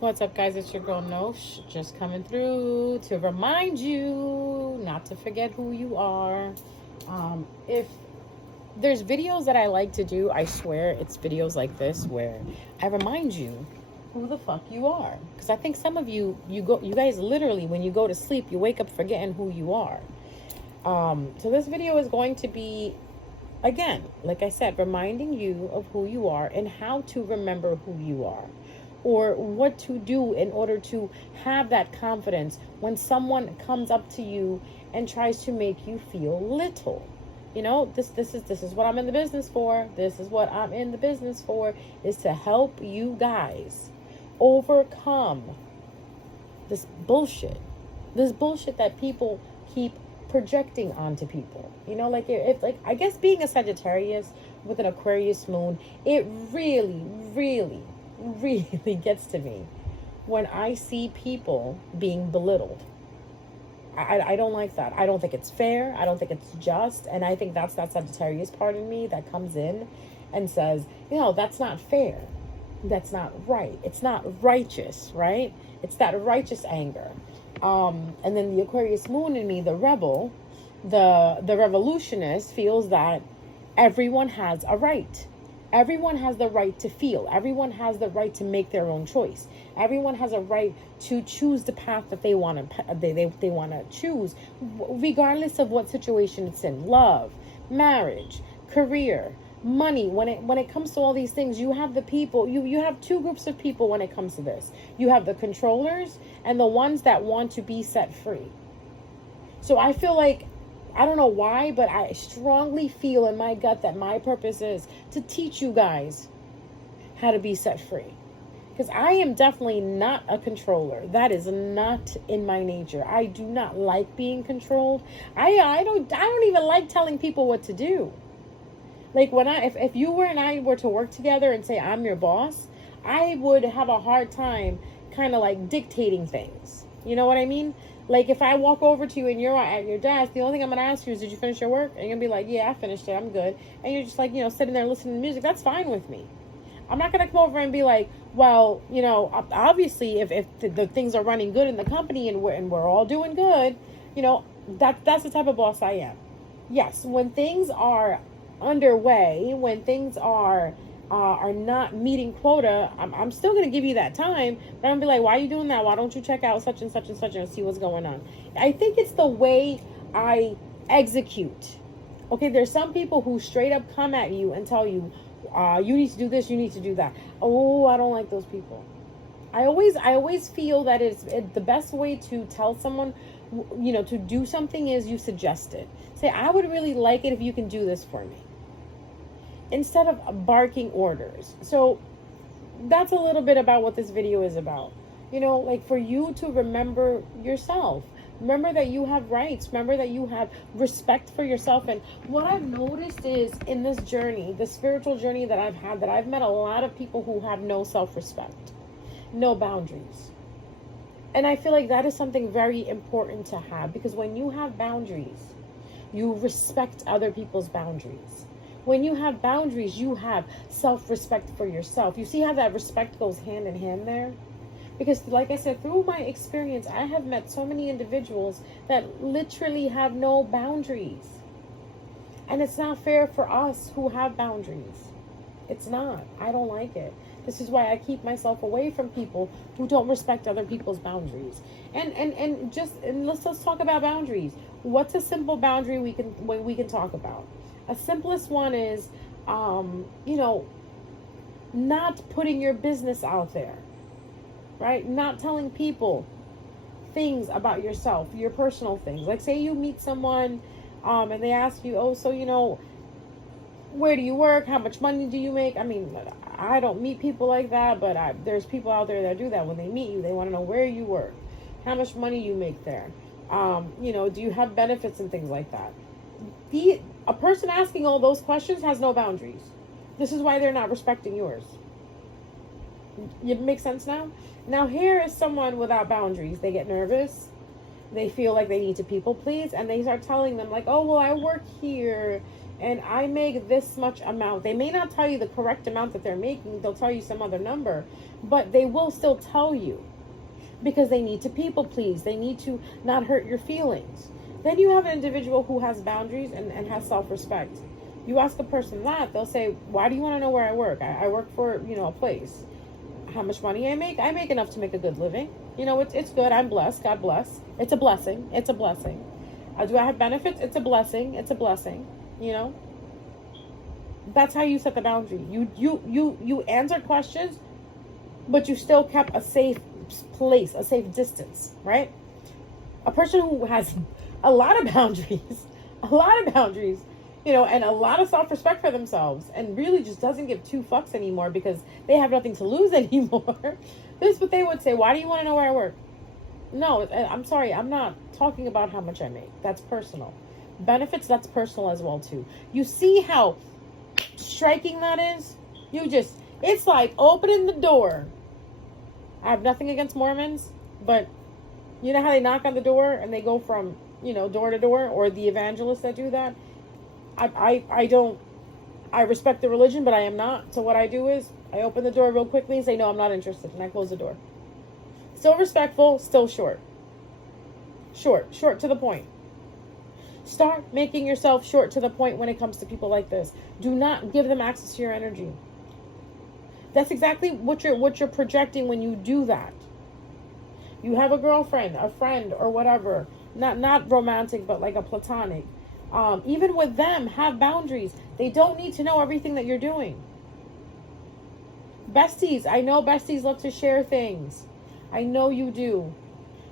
What's up, guys? It's your girl Nosh, just coming through to remind you not to forget who you are. If there's videos that I like to do, I swear it's videos like this where I remind you who the fuck you are. Because I think some of you guys literally, when you go to sleep, you wake up forgetting who you are. So this video is going to be, again, like I said, reminding you of who you are and how to remember who you are, or what to do in order to have that confidence when someone comes up to you and tries to make you feel little. You know, this is what I'm in the business for. This is what I'm in the business for, is to help you guys overcome this bullshit. This bullshit that people keep projecting onto people. You know, like if like, I guess being a Sagittarius with an Aquarius moon, it really gets to me when I see people being belittled. I don't like that. I don't think it's fair. I don't think it's just. And I think that's that Sagittarius part in me that comes in and says, you know, that's not fair. That's not right. It's not righteous, right? It's that righteous anger. And then the Aquarius moon in me, the rebel, the revolutionist, feels that everyone has a right. Everyone has the right to feel. Everyone has the right to make their own choice. Everyone has a right to choose the path that they want to they want to choose, regardless of what situation it's in. Love, marriage, career, money. When it comes to all these things, you have the people. You have two groups of people when it comes to this. You have the controllers and the ones that want to be set free. So I feel like, I don't know why, but I strongly feel in my gut that my purpose is to teach you guys how to be set free. Because I am definitely not a controller. That is not in my nature. I do not like being controlled. I don't even like telling people what to do. Like when if you were and I were to work together and say I'm your boss, I would have a hard time kind of like dictating things. You know what I mean? Like if I walk over to you and you're at your desk, the only thing I'm going to ask you is, did you finish your work? And you're going to be like, yeah, I finished it. I'm good. And you're just like, you know, sitting there listening to music. That's fine with me. I'm not going to come over and be like, well, you know, obviously if the things are running good in the company and we're all doing good, you know, that's the type of boss I am. Yes, when things are underway, when things are not meeting quota, I'm still going to give you that time, but I'm going to be like, why are you doing that? Why don't you check out such and such and such and see what's going on? I think it's the way I execute. Okay, there's some people who straight up come at you and tell you, you need to do this, you need to do that. Oh, I don't like those people. I always feel that it's the best way to tell someone, you know, to do something is you suggest it. Say, I would really like it if you can do this for me, instead of barking orders. So that's a little bit about what this video is about. You know, like for you to remember yourself. Remember that you have rights. Remember that you have respect for yourself. And what I've noticed is in this journey, the spiritual journey that I've had, that I've met a lot of people who have no self-respect, no boundaries. And I feel like that is something very important to have, because when you have boundaries, you respect other people's boundaries. When you have boundaries, you have self-respect for yourself. You see how that respect goes hand in hand there? Because like I said, through my experience, I have met so many individuals that literally have no boundaries. And it's not fair for us who have boundaries. It's not. I don't like it. This is why I keep myself away from people who don't respect other people's boundaries. And let's talk about boundaries. What's a simple boundary we can talk about? A simplest one is, you know, not putting your business out there, right? Not telling people things about yourself, your personal things. Like say you meet someone, and they ask you, oh, so, you know, where do you work? How much money do you make? I mean, I don't meet people like that, but there's people out there that do that. When they meet you, they want to know where you work, how much money you make there. You know, do you have benefits and things like that? A person asking all those questions has no boundaries. This is why they're not respecting yours. It makes sense now? Now here is someone without boundaries. They get nervous. They feel like they need to people please, and they start telling them like, oh, well, I work here and I make this much amount. They may not tell you the correct amount that they're making. They'll tell you some other number. but they will still tell you because they need to people please. They need to not hurt your feelings. Then you have an individual who has boundaries and has self-respect. You ask the person that, they'll say, why do you want to know where I work? I work for, a place. How much money I make? I make enough to make a good living. It's good. I'm blessed. God bless. It's a blessing. It's a blessing. Do I have benefits? It's a blessing. It's a blessing. That's how you set the boundary. You answered questions, but you still kept a safe place, a safe distance, right? A person who has a lot of boundaries, and a lot of self-respect for themselves, and really just doesn't give two fucks anymore because they have nothing to lose anymore. This is what they would say. Why do you want to know where I work? No, I'm sorry. I'm not talking about how much I make. That's personal. Benefits, that's personal as well, too. You see how striking that is? It's like opening the door. I have nothing against Mormons, but you know how they knock on the door and they go from, door to door, or the evangelists that do that? I respect the religion, but I am not. So what I do is I open the door real quickly and say, no, I'm not interested. And I close the door. Still respectful, still short. Short to the point. Start making yourself short to the point when it comes to people like this. Do not give them access to your energy. That's exactly what you're projecting when you do that. You have a girlfriend, a friend, or whatever. Not romantic, but like a platonic. Even with them, have boundaries. They don't need to know everything that you're doing. Besties, I know besties love to share things. I know you do.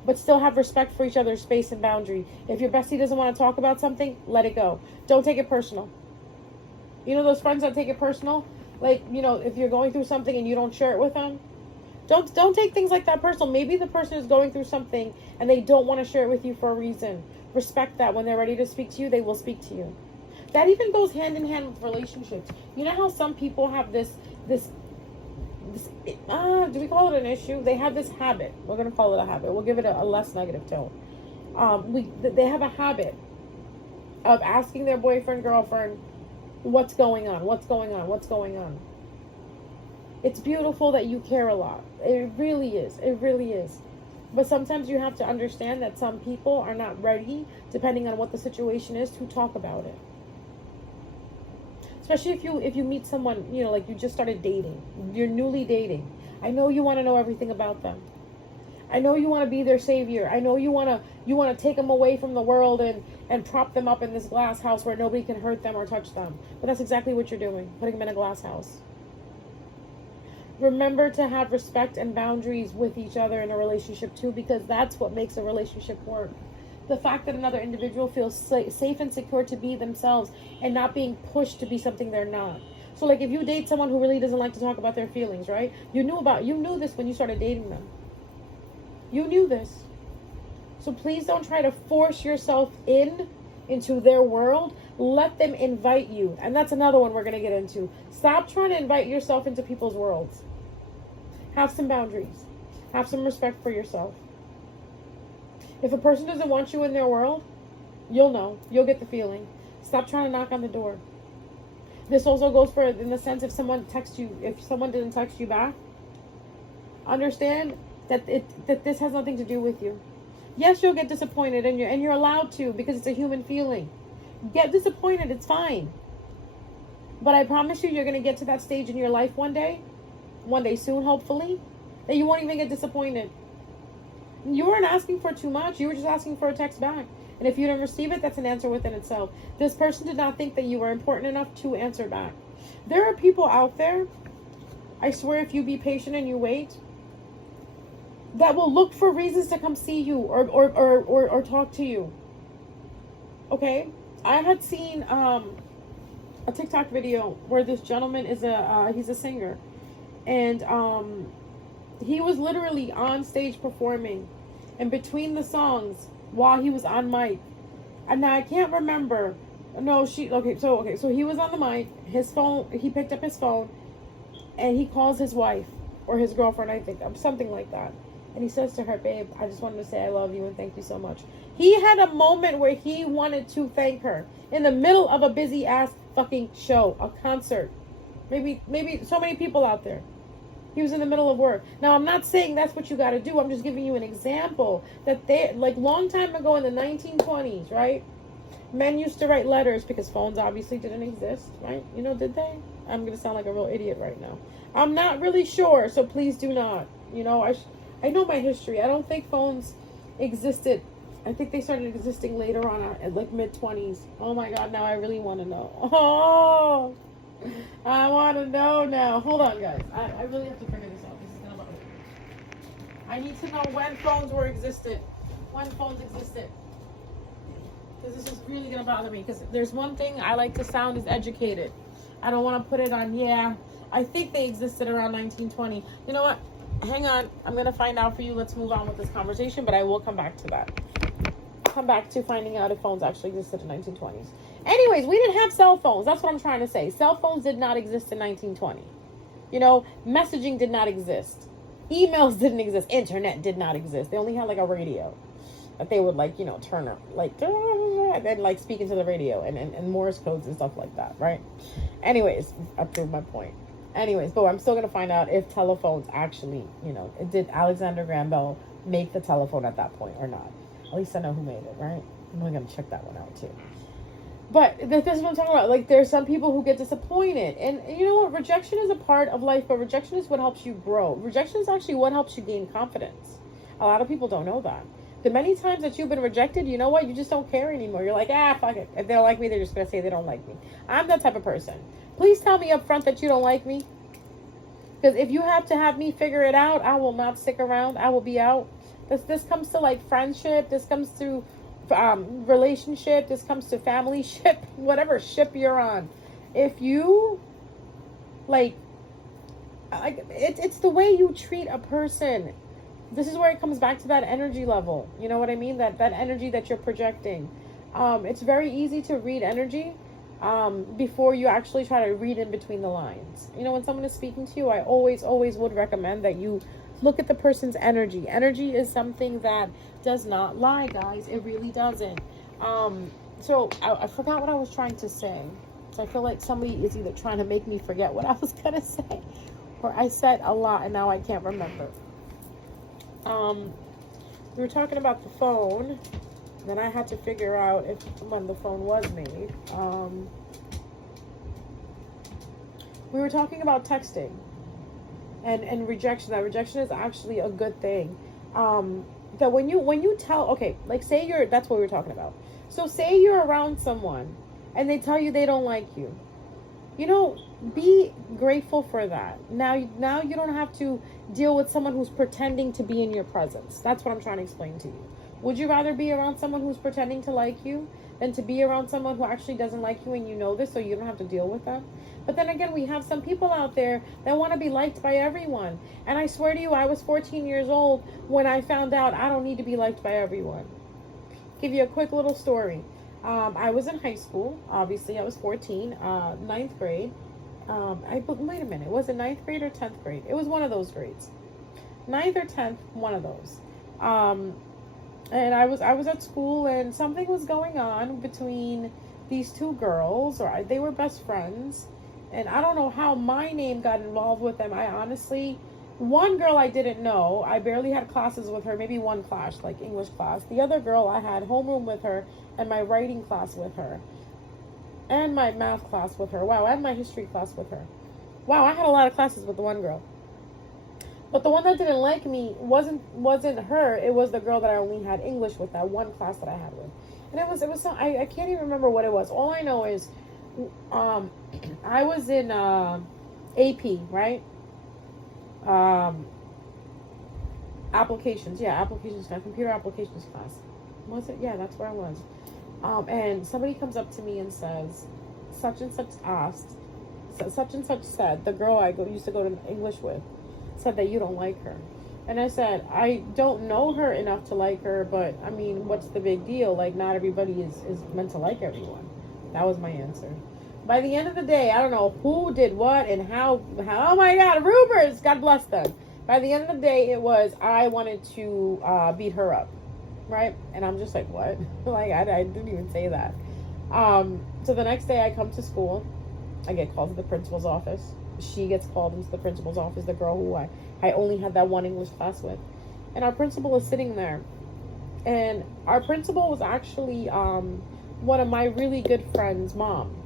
But still have respect for each other's space and boundary. If your bestie doesn't want to talk about something, let it go. Don't take it personal. Those friends that take it personal? Like, if you're going through something and you don't share it with them, don't take things like that personal. Maybe the person is going through something and they don't want to share it with you for a reason. Respect that. When they're ready to speak to you, they will speak to you. That even goes hand in hand with relationships. You know how some people have this do we call it an issue? They have this habit. We're going to call it a habit. We'll give it a less negative tone. They have a habit of asking their boyfriend, girlfriend, what's going on? It's beautiful that you care a lot. It really is. But sometimes you have to understand that some people are not ready, depending on what the situation is, to talk about it. Especially if you meet someone, like you just started dating. You're newly dating. I know you want to know everything about them. I know you want to be their savior. I know you want to take them away from the world and prop them up in this glass house where nobody can hurt them or touch them. But that's exactly what you're doing, putting them in a glass house. Remember to have respect and boundaries with each other in a relationship too, because that's what makes a relationship work. The fact that another individual feels safe and secure to be themselves and not being pushed to be something they're not. So like if you date someone who really doesn't like to talk about their feelings, right? You knew this when you started dating them. You knew this. So please don't try to force yourself into their world. Let them invite you. And that's another one we're going to get into. Stop trying to invite yourself into people's worlds. Have some boundaries. Have some respect for yourself. If a person doesn't want you in their world, you'll know. You'll get the feeling. Stop trying to knock on the door. This also goes for, in the sense, if someone didn't text you back, understand that this has nothing to do with you. Yes, you'll get disappointed, and you're allowed to, because it's a human feeling. Get disappointed, it's fine. But I promise you're going to get to that stage in your life one day soon, hopefully, that you won't even get disappointed. You weren't asking for too much. You were just asking for a text back. And if you don't receive it, that's an answer within itself. This person did not think that you were important enough to answer back. There are people out there, I swear, if you be patient and you wait, that will look for reasons to come see you or talk to you. Okay? I had seen a TikTok video where this gentleman is he's a singer. And he was literally on stage performing, and between the songs while he was on mic. And now I can't remember. So he was on the mic, he picked up his phone, and he calls his wife or his girlfriend, I think, something like that. And he says to her, babe, I just wanted to say I love you and thank you so much. He had a moment where he wanted to thank her in the middle of a busy ass fucking show, a concert. Maybe so many people out there. He was in the middle of work. Now, I'm not saying that's what you got to do. I'm just giving you an example that they, like, long time ago in the 1920s, right? Men used to write letters because phones obviously didn't exist, right? You know, did they? I'm going to sound like a real idiot right now. I'm not really sure, so please do not. You know, I know my history. I don't think phones existed. I think they started existing later on, at like mid-20s. Oh my God, now I really want to know. Oh, I want to know now. Hold on, guys. I really have to figure this out. This is going to bother me. I need to know when phones were existed. When phones existed. Because this is really going to bother me. Because there's one thing I like to sound is educated. I don't want to put it on, yeah, I think they existed around 1920. You know what? Hang on. I'm going to find out for you. Let's move on with this conversation, but I will come back to that. Come back to finding out if phones actually existed in 1920s. Anyways, we didn't have cell phones. That's what I'm trying to say. Cell phones did not exist in 1920. You know, messaging did not exist. Emails didn't exist. Internet did not exist. They only had like a radio that they would like, you know, turn up, like, and then like speak into the radio and Morse codes and stuff like that, right? Anyways, I proved my point. Anyways, but I'm still going to find out if telephones actually, you know, did Alexander Graham Bell make the telephone at that point or not? At least I know who made it, right? I'm going to check that one out too. But this is what I'm talking about. Like, there's some people who get disappointed. And you know what? Rejection is a part of life, but rejection is what helps you grow. Rejection is actually what helps you gain confidence. A lot of people don't know that. The many times that you've been rejected, you know what? You just don't care anymore. You're like, fuck it. If they don't like me, they're just going to say they don't like me. I'm that type of person. Please tell me up front that you don't like me. Because if you have to have me figure it out, I will not stick around. I will be out. This comes to like friendship. This comes to relationship. This comes to family ship. Whatever ship you're on. If you like it's the way you treat a person. This is where it comes back to that energy level. You know what I mean? That energy that you're projecting. It's very easy to read energy before you actually try to read in between the lines. You know, when someone is speaking to you, I always would recommend that you look at the person's energy. Energy is something that does not lie, guys. It really doesn't. So I forgot what I was trying to say. So I feel like somebody is either trying to make me forget what I was going to say, or I said a lot and now I can't remember. We were talking about the phone. Then I had to figure out when the phone was made. We were talking about texting and rejection. That rejection is actually a good thing. That when you tell, okay, like say that's what we were talking about. So say you're around someone and they tell you they don't like you. You know, be grateful for that. Now you don't have to deal with someone who's pretending to be in your presence. That's what I'm trying to explain to you. Would you rather be around someone who's pretending to like you than to be around someone who actually doesn't like you and you know this, so you don't have to deal with them? But then again, we have some people out there that want to be liked by everyone. And I swear to you, I was 14 years old when I found out I don't need to be liked by everyone. Give you a quick little story. I was in high school. Obviously, I was 14, 9th grade. Wait a minute. Was it 9th grade or 10th grade? It was one of those grades. 9th or 10th, one of those. And I was at school and something was going on between these two girls, or they were best friends. And I don't know how my name got involved with them. I honestly, one girl I didn't know. I barely had classes with her, maybe one class, like English class. The other girl, I had homeroom with her and my writing class with her. And my math class with her. Wow, and my history class with her. Wow, I had a lot of classes with the one girl. But the one that didn't like me wasn't her. It was the girl that I only had English with, that one class that I had with. And it was so, I can't even remember what it was. All I know is I was in AP, right? Applications class, computer applications class. Was it? Yeah, that's where I was. And somebody comes up to me and says, such and such said, the girl I used to go to English with, said that you don't like her. And I said, I don't know her enough to like her, but I mean, what's the big deal? Like, not everybody is meant to like everyone. That was my answer. By the end of the day, I don't know who did what and how oh my God, Rubers, God bless them. By the end of the day, it was, I wanted to beat her up, right? And I'm just like, what? Like, I didn't even say that. So the next day I come to school. I get called to the principal's office. she gets called into the principal's office, the girl who I only had that one English class with. And our principal is sitting there. And our principal was actually one of my really good friends' mom.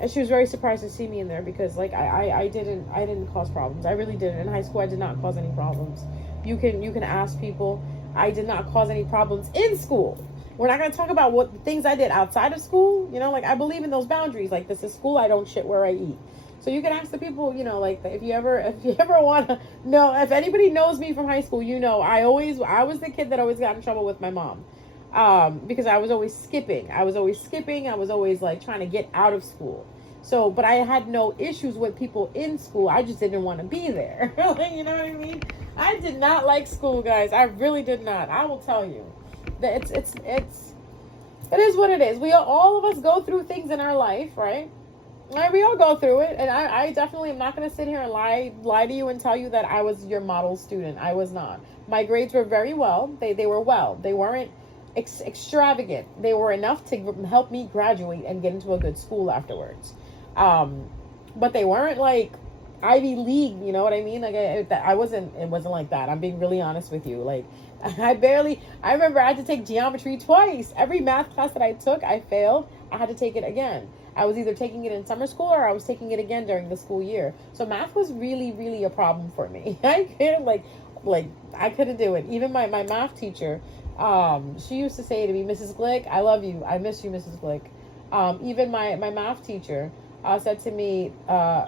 And she was very surprised to see me in there because, like, I didn't cause problems. I really didn't. In high school, I did not cause any problems. You can ask people. I did not cause any problems in school. We're not going to talk about what things I did outside of school. You know, like, I believe in those boundaries. Like, this is school. I don't shit where I eat. So you can ask the people, you know, like, if you ever want to know, if anybody knows me from high school, you know, I was the kid that always got in trouble with my mom. Because I was always skipping. I was always like trying to get out of school. So, but I had no issues with people in school. I just didn't want to be there. You know what I mean? I did not like school, guys. I really did not. I will tell you that it is what it is. All of us go through things in our life, right? Like, we all go through it, and I definitely am not going to sit here and lie to you and tell you that I was your model student. I was not. My grades were very well. They were well. They weren't extravagant. They were enough to help me graduate and get into a good school afterwards. But they weren't like Ivy League, you know what I mean? Like, it wasn't like that. I'm being really honest with you. Like, I remember I had to take geometry twice. Every math class that I took, I failed. I had to take it again. I was either taking it in summer school or I was taking it again during the school year. So math was really, really a problem for me. I couldn't I couldn't do it. Even my math teacher, she used to say to me, Mrs. Glick, I love you. I miss you, Mrs. Glick. Even my math teacher said to me,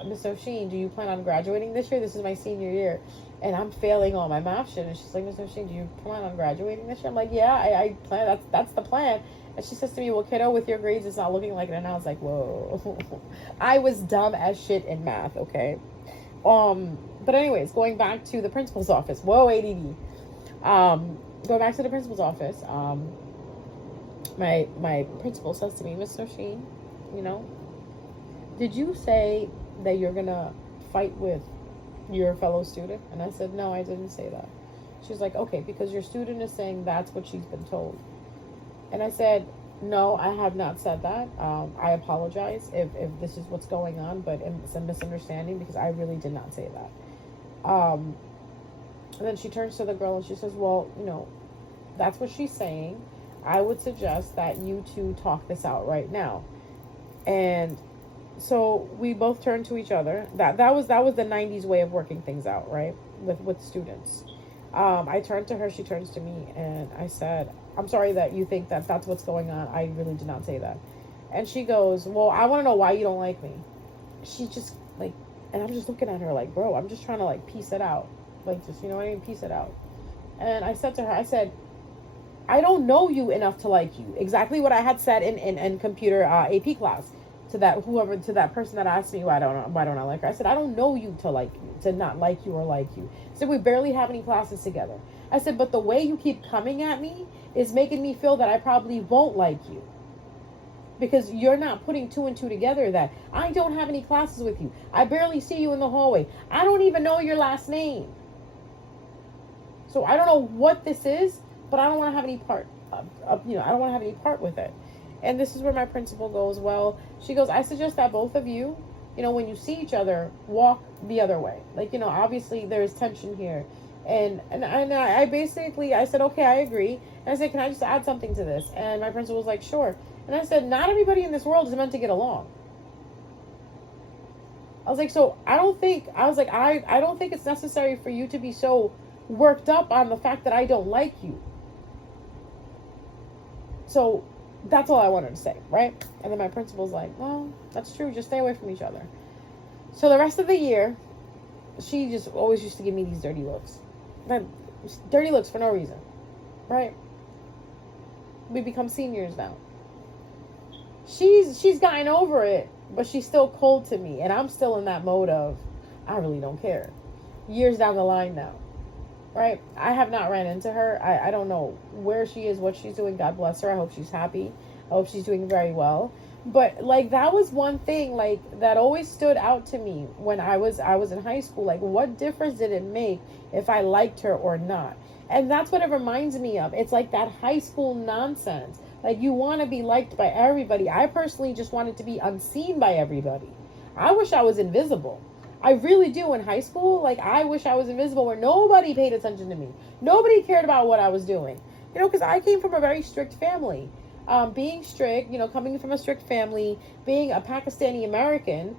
Miss O'Sheen, do you plan on graduating this year? This is my senior year. And I'm failing all my math shit. And she's like, Miss O'Sheen, do you plan on graduating this year? I'm like, yeah, I plan. That's the plan. And she says to me, well, kiddo, with your grades, it's not looking like it. And I was like, whoa. I was dumb as shit in math, okay? But anyways, going back to the principal's office. Whoa, ADD. Going back to the principal's office. My principal says to me, Miss O'Sheen, you know, did you say that you're going to fight with your fellow student? And I said, no, I didn't say that. She's like, okay, because your student is saying that's what she's been told. And I said, no, I have not said that. I apologize if this is what's going on, but it's a misunderstanding because I really did not say that. And then she turns to the girl and she says, well, you know, that's what she's saying. I would suggest that you two talk this out right now. And so we both turned to each other. That was the 90s way of working things out, right? With students. I turned to her, she turns to me, and I said, I'm sorry that you think that that's what's going on. I really did not say that. And she goes, well, I want to know why you don't like me. She just, like, and I'm just looking at her like, bro, I'm just trying to, like, piece it out. Like, just, you know what I mean? Piece it out. And I said to her, I said, I don't know you enough to like you. Exactly what I had said in computer AP class to that person that asked me why don't I like her. I said, I don't know you to not like you or like you. I said, we barely have any classes together. I said, but the way you keep coming at me is making me feel that I probably won't like you. Because you're not putting two and two together that I don't have any classes with you. I barely see you in the hallway. I don't even know your last name. So I don't know what this is, but I don't want to have any part I don't want to have any part with it. And this is where my principal goes, well, she goes, I suggest that both of you, you know, when you see each other, walk the other way. Like, you know, obviously there's tension here. And I basically, I said, okay, I agree. And I said, can I just add something to this? And my principal was like, sure. And I said, not everybody in this world is meant to get along. I was like, I don't think it's necessary for you to be so worked up on the fact that I don't like you. So that's all I wanted to say, right? And then my principal's like, well, that's true. Just stay away from each other. So the rest of the year, she just always used to give me these dirty looks. Dirty looks for no reason, right? We become seniors now. She's gotten over it, but she's still cold to me. And I'm still in that mode of, I really don't care. Years down the line now, right? I have not ran into her. I don't know where she is, what she's doing. God bless her. I hope she's happy. I hope she's doing very well. But, like, that was one thing, like, that always stood out to me when I was in high school. Like, what difference did it make if I liked her or not? And that's what it reminds me of. It's like that high school nonsense. Like, you want to be liked by everybody. I personally just wanted to be unseen by everybody. I wish I was invisible. I really do. In high school, like, I wish I was invisible, where nobody paid attention to me. Nobody cared about what I was doing. You know, because I came from a very strict family. Being strict, you know, coming from a strict family, being a Pakistani American,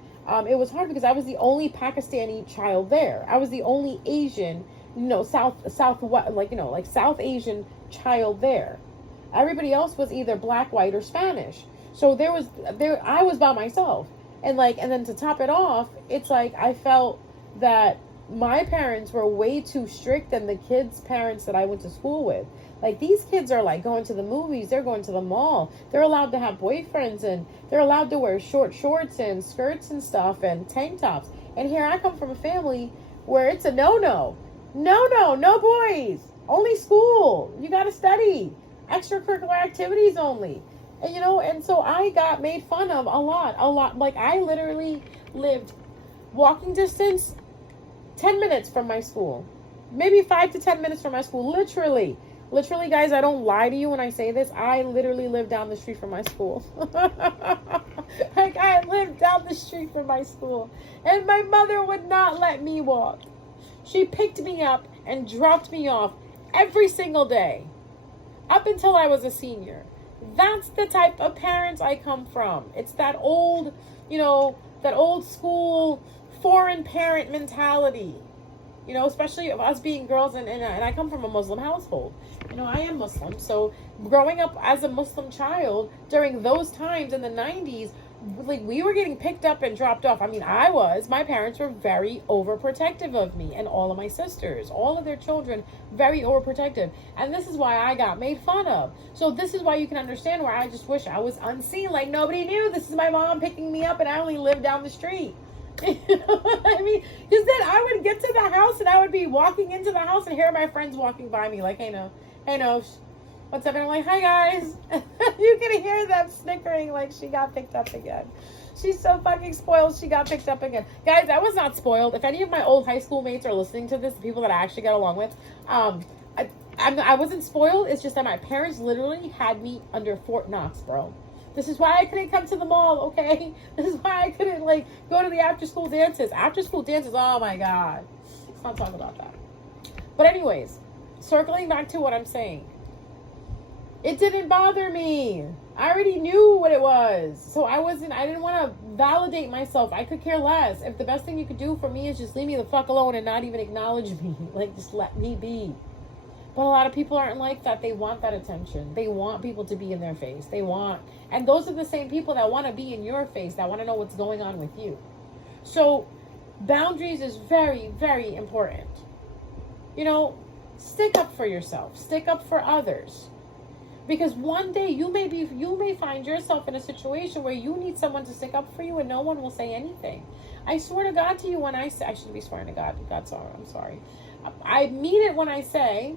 it was hard because I was the only Pakistani child there. I was the only Asian, you know, South Asian child there. Everybody else was either black, white, or Spanish. So I was by myself. And then to top it off, it's like I felt that my parents were way too strict than the kids' parents that I went to school with. Like, these kids are like going to the movies, they're going to the mall, they're allowed to have boyfriends, and they're allowed to wear short shorts and skirts and stuff and tank tops. And here I come from a family where it's a no, no boys, only school, you got to study, extracurricular activities only. And, you know, and so I got made fun of a lot. Like, I literally lived walking distance 10 minutes from my school, maybe 5 to 10 minutes from my school. Literally, guys, I don't lie to you when I say this. I literally lived down the street from my school. Like, I lived down the street from my school, and my mother would not let me walk. She picked me up and dropped me off every single day up until I was a senior. That's the type of parents I come from. It's that old, you know, that old school foreign parent mentality. You know, especially of us being girls, and I come from a Muslim household. You know, I am Muslim. So growing up as a Muslim child during those times in the 90s, like, we were getting picked up and dropped off. I mean, my parents were very overprotective of me and all of my sisters, all of their children, very overprotective. And this is why I got made fun of. So this is why you can understand where I just wish I was unseen. Like, nobody knew this is my mom picking me up and I only live down the street. You know what I mean? Because then I would get to the house and I would be walking into the house and hear my friends walking by me like, hey, no, what's up? And I'm like, hi, guys. You can hear them snickering like she got picked up again. She's so fucking spoiled. She got picked up again. Guys, I was not spoiled. If any of my old high school mates are listening to this, the people that I actually got along with, I wasn't spoiled. It's just that my parents literally had me under Fort Knox, bro. This is why I couldn't come to the mall, okay? This is why I couldn't, like, go to the after-school dances. After-school dances, oh, my God. Let's not talk about that. But anyways, circling back to what I'm saying. It didn't bother me. I already knew what it was. So I didn't want to validate myself. I could care less. If the best thing you could do for me is just leave me the fuck alone and not even acknowledge me. Like, just let me be. But a lot of people aren't like that. They want that attention. They want people to be in their face. And those are the same people that want to be in your face, that want to know what's going on with you. So boundaries is very, very important. You know, stick up for yourself. Stick up for others. Because one day you may find yourself in a situation where you need someone to stick up for you and no one will say anything. I swear to God to you when I say, I shouldn't be swearing to God. God, sorry, I'm sorry. I mean it when I say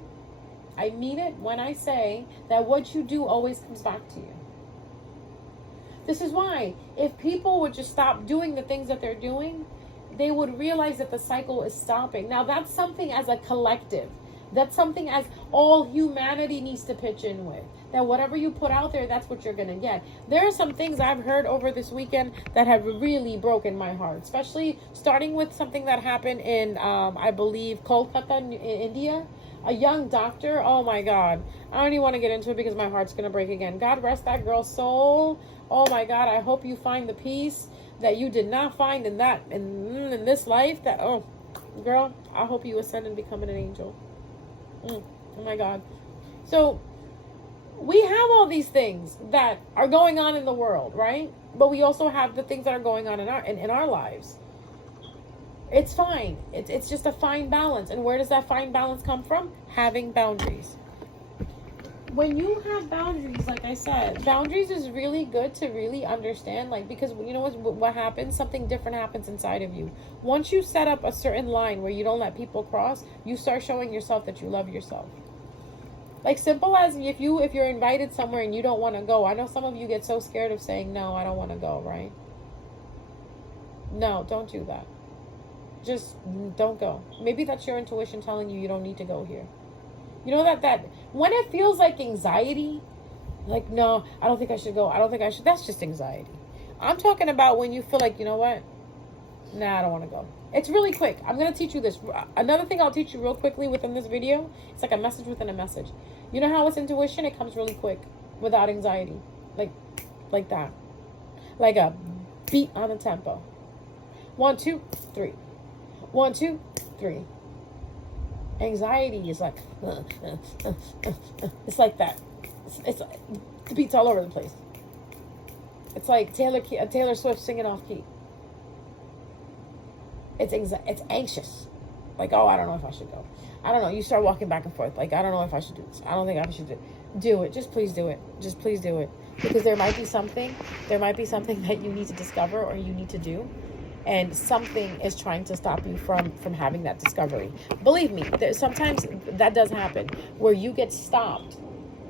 that what you do always comes back to you. This is why, if people would just stop doing the things that they're doing, they would realize that the cycle is stopping. Now, that's something as a collective. That's something as all humanity needs to pitch in with. That whatever you put out there, that's what you're going to get. There are some things I've heard over this weekend that have really broken my heart. Especially starting with something that happened in, I believe, Kolkata, in India. A young doctor. Oh my God. I don't even want to get into it because my heart's going to break again. God rest that girl's soul. Oh my God. I hope you find the peace that you did not find in this life. That, oh, girl, I hope you ascend and become an angel. Oh my God. So we have all these things that are going on in the world, right? But we also have the things that are going on in our lives. It's fine. It's just a fine balance. And where does that fine balance come from? Having boundaries. When you have boundaries, like I said, boundaries is really good to really understand, like, because you know what happens? Something different happens inside of you. Once you set up a certain line where you don't let people cross, you start showing yourself that you love yourself. Like, simple as if you're invited somewhere and you don't want to go. I know some of you get so scared of saying, no, I don't want to go, right? No, don't do that. Just don't go. Maybe that's your intuition telling you don't need to go here. You know that when it feels like anxiety, like, no, I don't think I should go. I don't think I should. That's just anxiety. I'm talking about when you feel like, you know what? Nah, I don't want to go. It's really quick. I'm going to teach you this. Another thing I'll teach you real quickly within this video. It's like a message within a message. You know how it's intuition? It comes really quick without anxiety. Like that. Like a beat on a tempo. 1, 2, 3. 1, 2, 3. Anxiety is like, it's like that. It's like, the beat's all over the place. It's like Taylor Swift singing off key. It's anxious. Like, oh, I don't know if I should go. I don't know. You start walking back and forth. Like, I don't know if I should do this. I don't think I should do it. Just please do it. Just please do it. Because there might be something that you need to discover or you need to do. And something is trying to stop you from having that discovery. Believe me, sometimes that does happen, where you get stopped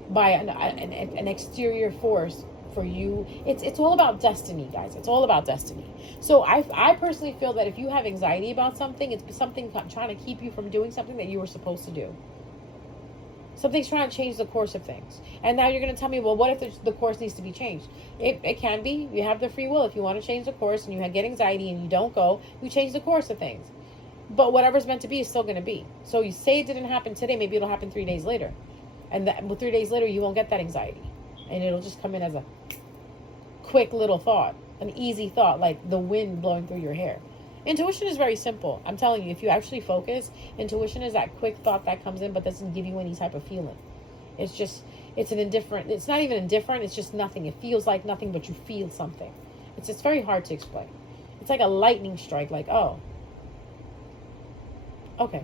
by an exterior force for you. It's all about destiny, guys. It's all about destiny. So I personally feel that if you have anxiety about something, it's something trying to keep you from doing something that you were supposed to do. Something's trying to change the course of things. And now you're going to tell me, well, what if the course needs to be changed? It can be. You have the free will. If you want to change the course and you get anxiety and you don't go, you change the course of things. But whatever's meant to be is still going to be. So you say it didn't happen today, maybe it'll happen 3 days later. And 3 days later, you won't get that anxiety. And it'll just come in as a quick little thought, an easy thought, like the wind blowing through your hair. Intuition is very simple. I'm telling you, if you actually focus, intuition is that quick thought that comes in but doesn't give you any type of feeling. It's not even indifferent, it's just nothing. It feels like nothing, but you feel something. It's very hard to explain. It's like a lightning strike, like, oh, okay.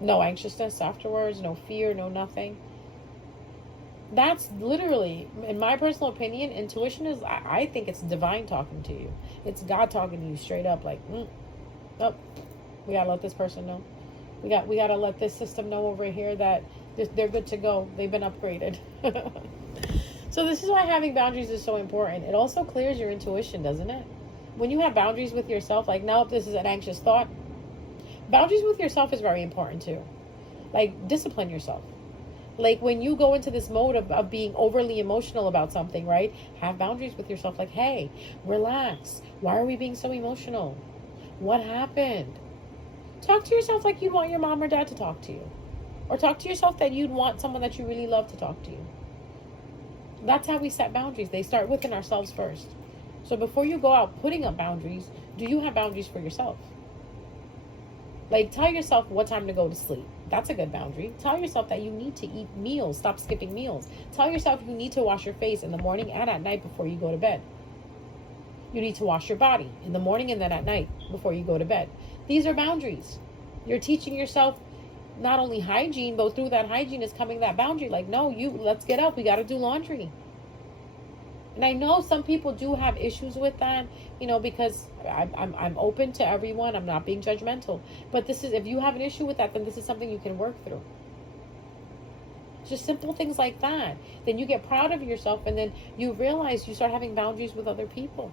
No anxiousness afterwards, no fear, no nothing. That's literally, in my personal opinion, intuition is, I think it's divine talking to you. It's God talking to you straight up, like, oh, we gotta let this person know. We gotta let this system know over here that they're good to go. They've been upgraded. So this is why having boundaries is so important. It also clears your intuition, doesn't it? When you have boundaries with yourself, like, now if this is an anxious thought, boundaries with yourself is very important too. Like, discipline yourself. Like, when you go into this mode of being overly emotional about something, right? Have boundaries with yourself. Like, hey, relax. Why are we being so emotional? What happened? Talk to yourself like you'd want your mom or dad to talk to you. Or talk to yourself that you'd want someone that you really love to talk to you. That's how we set boundaries. They start within ourselves first. So before you go out putting up boundaries, do you have boundaries for yourself? Like, tell yourself what time to go to sleep. That's a good boundary. Tell yourself that you need to eat meals. Stop skipping meals. Tell yourself you need to wash your face in the morning and at night before you go to bed. You need to wash your body in the morning and then at night before you go to bed. These are boundaries. You're teaching yourself not only hygiene, but through that hygiene is coming that boundary. Like, no, let's get up. We got to do laundry. And I know some people do have issues with that, because I'm open to everyone. I'm not being judgmental. But if you have an issue with that, then this is something you can work through. Just simple things like that. Then you get proud of yourself, and then you realize you start having boundaries with other people.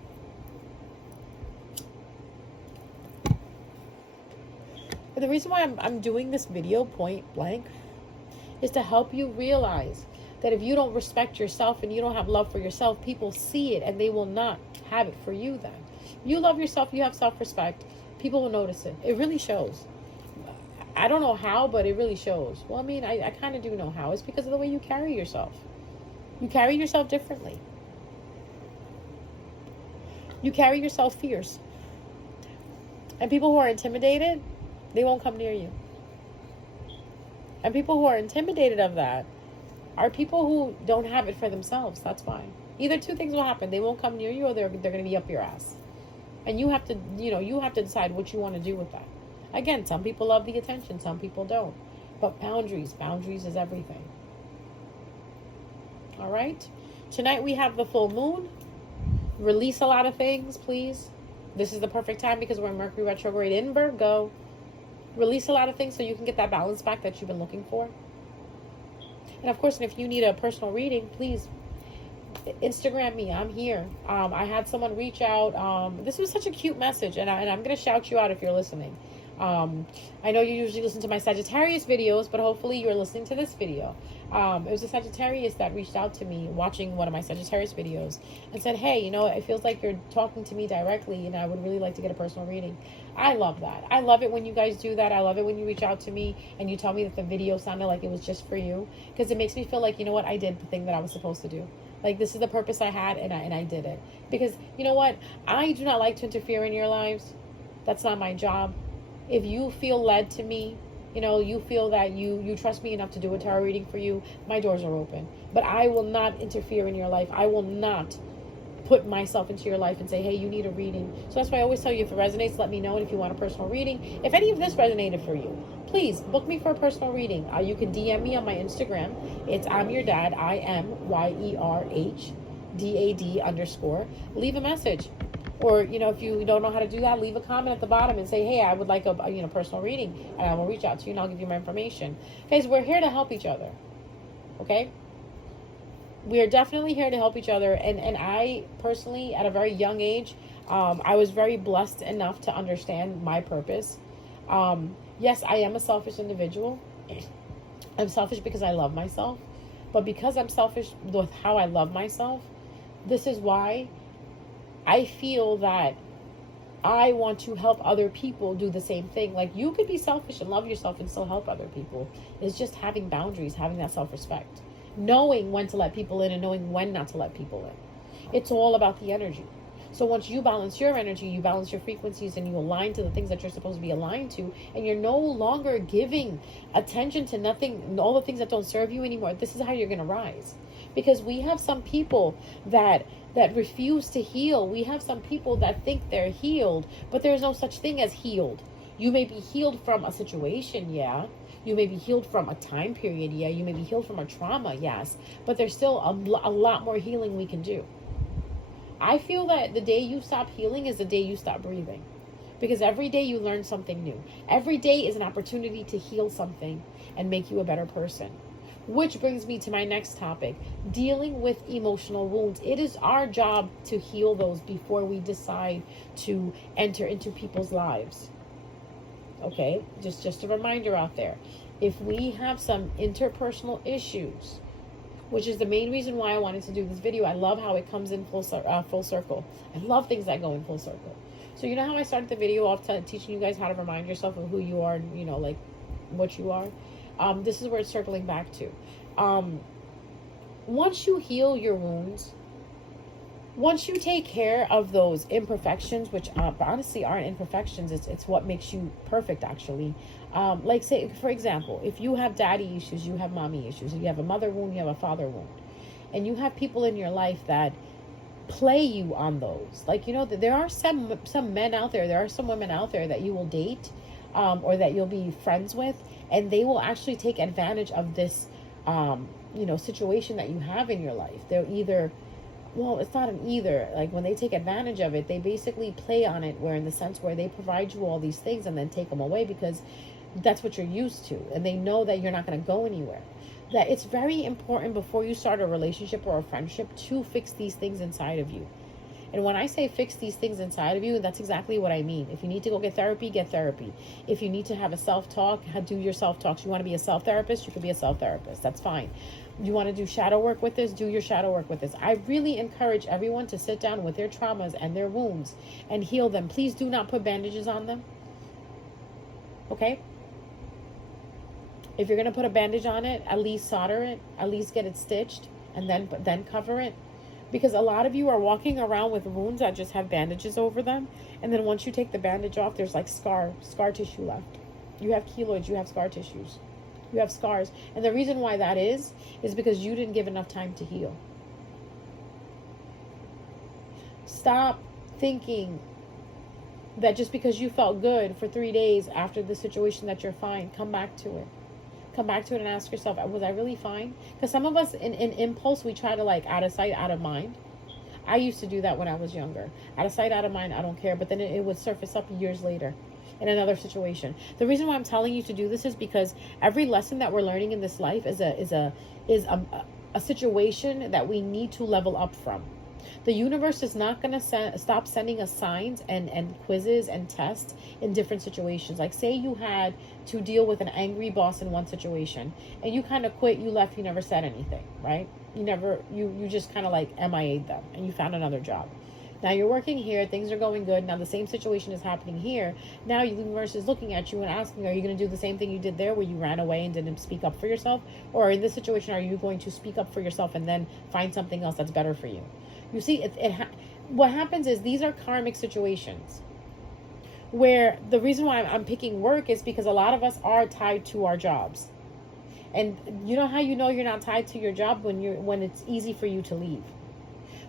But the reason why I'm doing this video point blank is to help you realize that if you don't respect yourself and you don't have love for yourself, people see it and they will not have it for you then. You love yourself, you have self-respect, people will notice it. It really shows. I don't know how, but it really shows. Well, I mean, I kind of do know how. It's because of the way you carry yourself. You carry yourself differently. You carry yourself fierce. And people who are intimidated, they won't come near you. And people who are intimidated of that are people who don't have it for themselves. That's why. Either two things will happen. They won't come near you, or they're going to be up your ass. And you have to, you have to decide what you want to do with that. Again, some people love the attention, some people don't. But boundaries is everything. All right? Tonight we have the full moon. Release a lot of things, please. This is the perfect time because we're in Mercury retrograde in Virgo. Release a lot of things so you can get that balance back that you've been looking for. And of course, if you need a personal reading, please Instagram me. I'm here. I had someone reach out. This was such a cute message, and I'm going to shout you out if you're listening. I know you usually listen to my Sagittarius videos, but hopefully you're listening to this video. It was a Sagittarius that reached out to me watching one of my Sagittarius videos and said, hey, it feels like you're talking to me directly, and I would really like to get a personal reading. I love that. I love it when you guys do that. I love it when you reach out to me and you tell me that the video sounded like it was just for you, because it makes me feel like, you know what, I did the thing that I was supposed to do. Like, this is the purpose I had, and I did it. Because, you know what, I do not like to interfere in your lives. That's not my job. If you feel led to me, you know, you feel that you trust me enough to do a tarot reading for you, my doors are open. But I will not interfere in your life. I will not put myself into your life and say, hey, you need a reading. So that's why I always tell you, if it resonates, let me know. And if you want a personal reading, if any of this resonated for you, please book me for a personal reading. You can DM me on my Instagram. It's I'm your dad, IMYERHDAD_. Leave a message. Or, you know, if you don't know how to do that, leave a comment at the bottom and say, hey, I would like a personal reading, and I will reach out to you and I'll give you my information. Guys, we're here to help each other. Okay? We are definitely here to help each other. And I personally, at a very young age, I was very blessed enough to understand my purpose. Yes, I am a selfish individual. I'm selfish because I love myself. But because I'm selfish with how I love myself, this is why I feel that I want to help other people do the same thing. Like, you could be selfish and love yourself and still help other people. It's just having boundaries, having that self-respect. Knowing when to let people in and knowing when not to let people in. It's all about the energy. So once you balance your energy, you balance your frequencies, and you align to the things that you're supposed to be aligned to, and you're no longer giving attention to nothing, all the things that don't serve you anymore, this is how you're going to rise. Because we have some people that refuse to heal. We have some people that think they're healed, but there's no such thing as healed. You may be healed from a situation, yeah. You may be healed from a time period, yeah. You may be healed from a trauma, yes. But there's still a lot more healing we can do. I feel that the day you stop healing is the day you stop breathing. Because every day you learn something new. Every day is an opportunity to heal something and make you a better person. Which brings me to my next topic, dealing with emotional wounds. It is our job to heal those before we decide to enter into people's lives. Okay, just a reminder out there. If we have some interpersonal issues, which is the main reason why I wanted to do this video. I love how it comes in full circle. I love things that go in full circle. So you know how I started the video off teaching you guys how to remind yourself of who you are, and, you know, like what you are. This is where it's circling back to. Once you heal your wounds, once you take care of those imperfections, which honestly aren't imperfections, it's what makes you perfect, actually. Like, say, for example, if you have daddy issues, you have mommy issues, you have a mother wound, you have a father wound, and you have people in your life that play you on those. Like, you know, there are some men out there are some women out there that you will date, or that you'll be friends with, and they will actually take advantage of this, situation that you have in your life. They're either, well, it's not an either. Like, when they take advantage of it, they basically play on it, where in the sense where they provide you all these things and then take them away because that's what you're used to. And they know that you're not going to go anywhere. That it's very important before you start a relationship or a friendship to fix these things inside of you. And when I say fix these things inside of you, that's exactly what I mean. If you need to go get therapy, get therapy. If you need to have a self-talk, do your self-talks. You want to be a self-therapist, you can be a self-therapist. That's fine. You want to do shadow work with this, do your shadow work with this. I really encourage everyone to sit down with their traumas and their wounds and heal them. Please do not put bandages on them. Okay? If you're going to put a bandage on it, at least solder it, at least get it stitched, and then cover it. Because a lot of you are walking around with wounds that just have bandages over them. And then once you take the bandage off, there's like scar tissue left. You have keloids, you have scar tissues. You have scars. And the reason why that is because you didn't give enough time to heal. Stop thinking that just because you felt good for 3 days after the situation that you're fine. Come back to it. Come back to it and ask yourself, was I really fine? Because some of us in impulse, we try to, like, out of sight, out of mind. I used to do that when I was younger. Out of sight, out of mind, I don't care. But then it would surface up years later in another situation. The reason why I'm telling you to do this is because every lesson that we're learning in this life is a situation that we need to level up from. The universe is not going to stop sending us signs and quizzes and tests in different situations. Like, say you had to deal with an angry boss in one situation and you kind of quit, you left, you never said anything, right? You just kind of like MIA'd them and you found another job. Now you're working here, things are going good. Now the same situation is happening here. Now the universe is looking at you and asking, are you going to do the same thing you did there where you ran away and didn't speak up for yourself? Or in this situation, are you going to speak up for yourself and then find something else that's better for you? You see, what happens is these are karmic situations where the reason why I'm picking work is because a lot of us are tied to our jobs. And you know how you know you're not tied to your job? When it's easy for you to leave.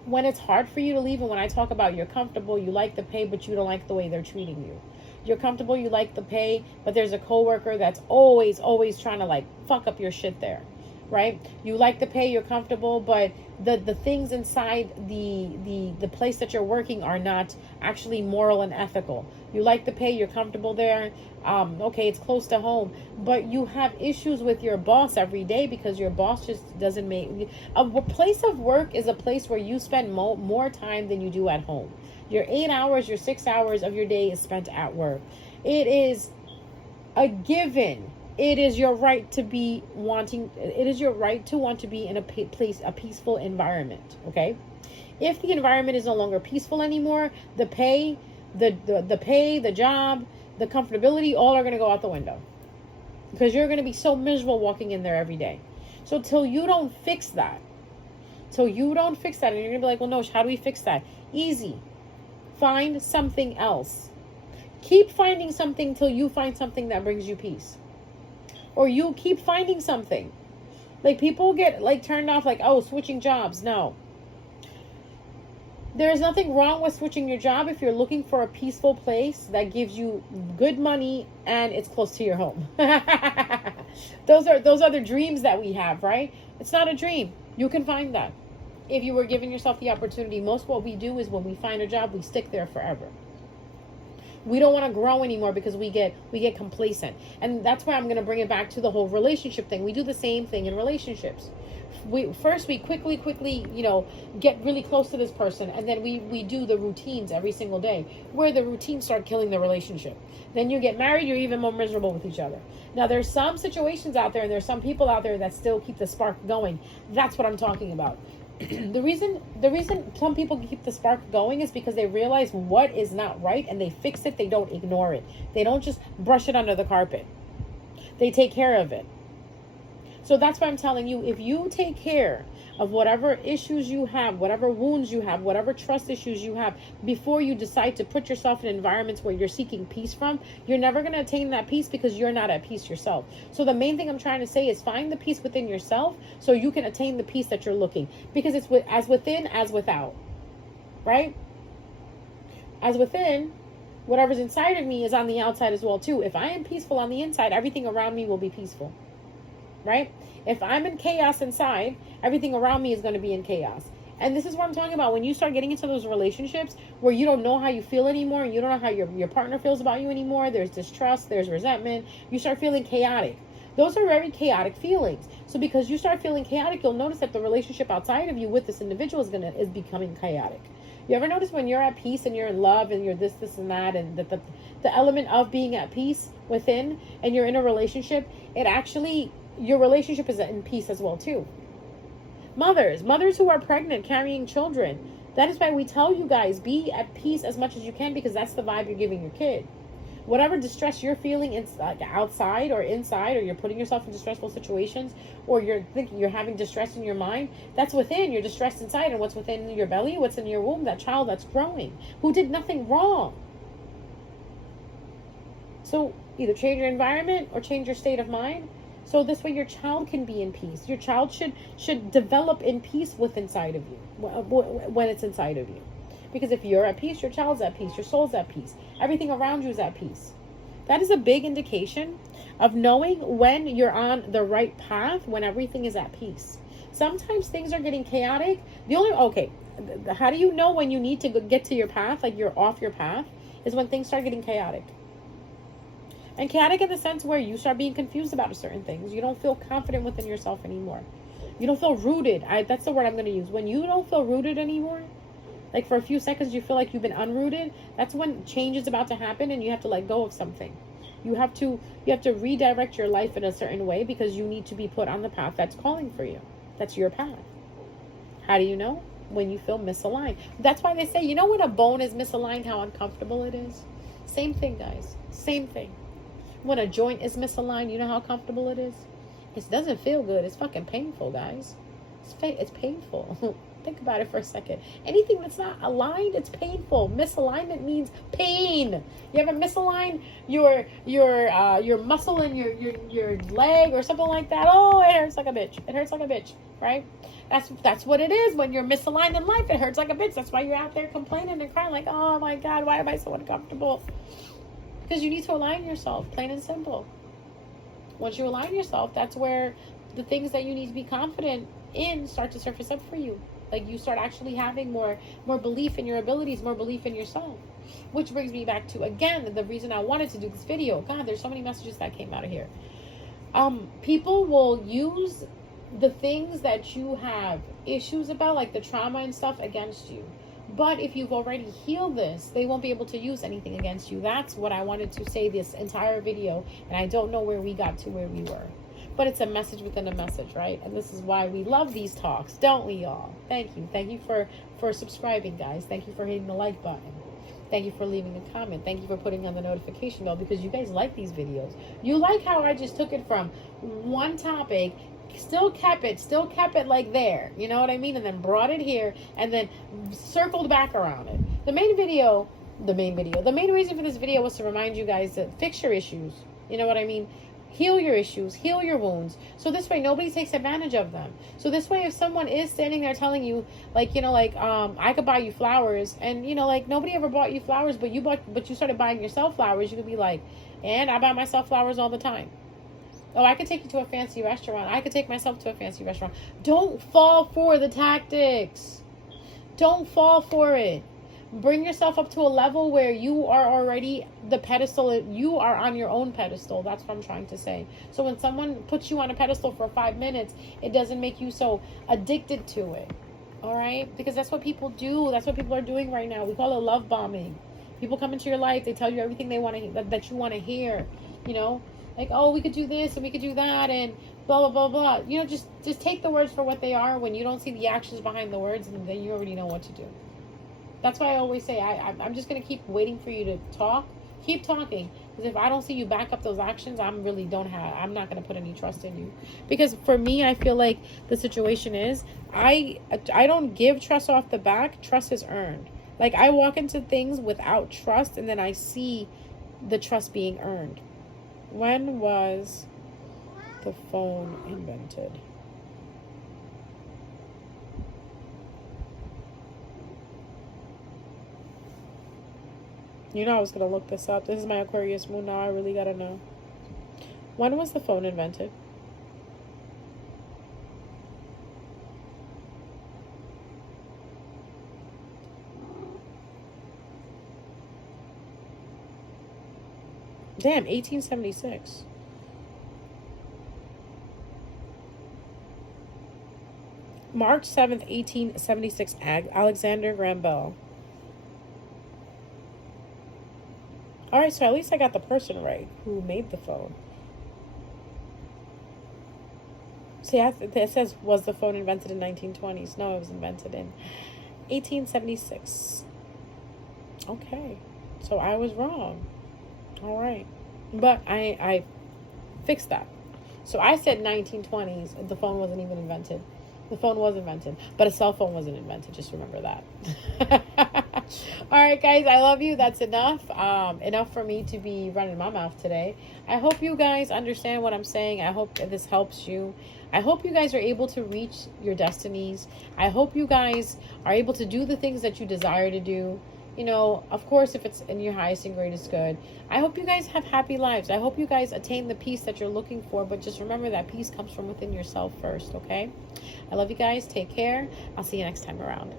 When it's hard for you to leave, and when I talk about you're comfortable, you like the pay, but you don't like the way they're treating you. You're comfortable, you like the pay, but there's a coworker that's always trying to like fuck up your shit there, right? You like the pay, you're comfortable, but the things inside the place that you're working are not actually moral and ethical. You like the pay, you're comfortable there. Okay, it's close to home, but you have issues with your boss every day because your boss just doesn't make... A place of work is a place where you spend more time than you do at home. Your 8 hours, your 6 hours of your day is spent at work. It is a given. It is your right to be wanting... It is your right to want to be in a peaceful environment, okay? If the environment is no longer peaceful anymore, the pay, the job, the comfortability, all are going to go out the window. Because you're going to be so miserable walking in there every day. So till you don't fix that, and you're going to be like, well, no, how do we fix that? Easy. Find something else. Keep finding something till you find something that brings you peace. Or you keep finding something. Like people get like turned off like, oh, switching jobs. No. There's nothing wrong with switching your job if you're looking for a peaceful place that gives you good money and it's close to your home. Those are the dreams that we have, right? It's not a dream. You can find that. If you were giving yourself the opportunity, most what we do is when we find a job, we stick there forever. We don't want to grow anymore because we get complacent. And that's why I'm going to bring it back to the whole relationship thing. We do the same thing in relationships. We quickly, get really close to this person, and then we do the routines every single day, where the routines start killing the relationship. Then you get married, you're even more miserable with each other. Now, there's some situations out there, and there's some people out there that still keep the spark going. That's what I'm talking about. The reason some people keep the spark going is because they realize what is not right, and they fix it. They don't ignore it. They don't just brush it under the carpet. They take care of it. So that's why I'm telling you, if you take care of whatever issues you have, whatever wounds you have, whatever trust issues you have, before you decide to put yourself in environments where you're seeking peace from, you're never going to attain that peace because you're not at peace yourself. So the main thing I'm trying to say is find the peace within yourself so you can attain the peace that you're looking. Because it's as within as without, right? As within, whatever's inside of me is on the outside as well too. If I am peaceful on the inside, everything around me will be peaceful. Right? If I'm in chaos inside, everything around me is going to be in chaos. And this is what I'm talking about. When you start getting into those relationships where you don't know how you feel anymore, and you don't know how your partner feels about you anymore, there's distrust, there's resentment, you start feeling chaotic. Those are very chaotic feelings. So because you start feeling chaotic, you'll notice that the relationship outside of you with this individual is becoming chaotic. You ever notice when you're at peace and you're in love and you're this and that, and the element of being at peace within, and you're in a relationship, it actually... your relationship is in peace as well too. Mothers who are pregnant, carrying children, that is why we tell you guys, be at peace as much as you can, because that's the vibe you're giving your kid. Whatever distress you're feeling outside or inside, or you're putting yourself into stressful situations, or you're thinking you're having distress in your mind, that's within. You're distressed inside, and what's within your belly, what's in your womb, that child that's growing, who did nothing wrong. So either change your environment or change your state of mind. So this way your child can be in peace. Your child should develop in peace with inside of you, when it's inside of you. Because if you're at peace, your child's at peace, your soul's at peace. Everything around you is at peace. That is a big indication of knowing when you're on the right path, when everything is at peace. Sometimes things are getting chaotic. How do you know when you need to get to your path, like you're off your path, is when things start getting chaotic. And chaotic in the sense where you start being confused about certain things. You don't feel confident within yourself anymore. You don't feel rooted. That's the word I'm going to use. When you don't feel rooted anymore, like for a few seconds you feel like you've been unrooted, that's when change is about to happen and you have to let go of something. You have to redirect your life in a certain way because you need to be put on the path that's calling for you. That's your path. How do you know? when you feel misaligned. That's why they say, you know, when a bone is misaligned, how uncomfortable it is? Same thing, guys. Same thing. When a joint is misaligned, you know how comfortable it is? It doesn't feel good. It's fucking painful, guys. It's painful. Think about it for a second. Anything that's not aligned, it's painful. Misalignment means pain. You ever misalign your muscle in your leg or something like that? Oh, it hurts like a bitch. It hurts like a bitch, right? That's what it is when you're misaligned in life. It hurts like a bitch. That's why you're out there complaining and crying like, oh my God, why am I so uncomfortable? Because you need to align yourself, plain and simple. Once you align yourself, that's where the things that you need to be confident in start to surface up for you. Like you start actually having more belief in your abilities, more belief in yourself. Which brings me back to, again, the reason I wanted to do this video. God, there's so many messages that came out of here. People will use the things that you have issues about, like the trauma and stuff, against you. But if you've already healed this, they won't be able to use anything against you. That's what I wanted to say this entire video. And I don't know where we got to where we were. But it's a message within a message, right? And this is why we love these talks, don't we, y'all? Thank you. Thank you for subscribing, guys. Thank you for hitting the like button. Thank you for leaving a comment. Thank you for putting on the notification bell, because you guys like these videos. You like how I just took it from one topic, still kept it like there, you know what I mean? And then brought it here and then circled back around it. The main reason for this video was to remind you guys that fix your issues. You know what I mean? Heal your issues, heal your wounds. So this way, nobody takes advantage of them. So this way, if someone is standing there telling you, like, you know, like, I could buy you flowers, and, you know, like, nobody ever bought you flowers, but you started buying yourself flowers, you could be like, and I buy myself flowers all the time. Oh, I could take you to a fancy restaurant. I could take myself to a fancy restaurant. Don't fall for the tactics. Don't fall for it. Bring yourself up to a level where you are already the pedestal. You are on your own pedestal. That's what I'm trying to say. So when someone puts you on a pedestal for 5 minutes, it doesn't make you so addicted to it. All right? Because that's what people do. That's what people are doing right now. We call it love bombing. People come into your life. They tell you everything they want to, that you want to hear. You know? Like, oh, we could do this and we could do that and blah, blah, blah, blah. You know, just take the words for what they are. When you don't see the actions behind the words, and then you already know what to do. That's why I always say, I'm just going to keep waiting for you to talk. Keep talking. Because if I don't see you back up those actions, I'm not going to put any trust in you. Because for me, I feel like the situation is, I don't give trust off the back. Trust is earned. Like, I walk into things without trust, and then I see the trust being earned. When was the phone invented? You know I was going to look this up. This is my Aquarius moon now. I really got to know. When was the phone invented? Damn, 1876. March 7th, 1876, Alexander Graham Bell. All right, so at least I got the person right who made the phone. See, it says, was the phone invented in 1920s? No, it was invented in 1876. Okay, so I was wrong. All right, but I fixed that. So I said 1920s. The phone wasn't even invented. The phone was invented, but a cell phone wasn't invented. Just remember that. All right, guys, I love you. That's enough. Enough for me to be running my mouth today. I hope you guys understand what I'm saying. I hope this helps you. I hope you guys are able to reach your destinies. I hope you guys are able to do the things that you desire to do. You know, of course, if it's in your highest and greatest good. I hope you guys have happy lives. I hope you guys attain the peace that you're looking for. But just remember that peace comes from within yourself first, okay? I love you guys. Take care. I'll see you next time around.